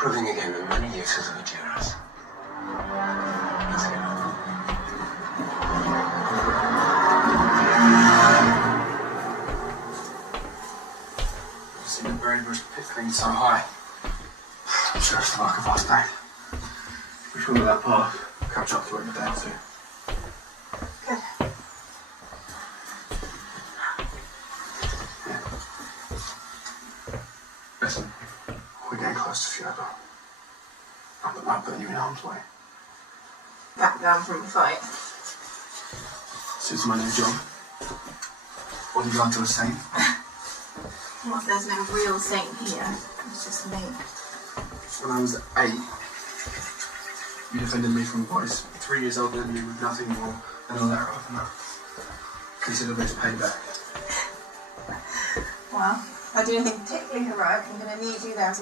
proving again the many uses of endurance. Let's go. I've seen the Brainbush pit thing so high. I'm sure it's like a fast day. Which one of that path? Catch up to it in a day or two. Good. Yeah. Listen, we're getting close to Fiona. I'm not putting you in harm's way. Back down from the fight. This is my new job. What do you like to a saint? Well, there's no real saint here. It's just me. When I was 8, you defended me from boys 3 years older than you with nothing more than a letter opener. Consider this payback. Well, if I do anything particularly heroic, I'm going to need you there as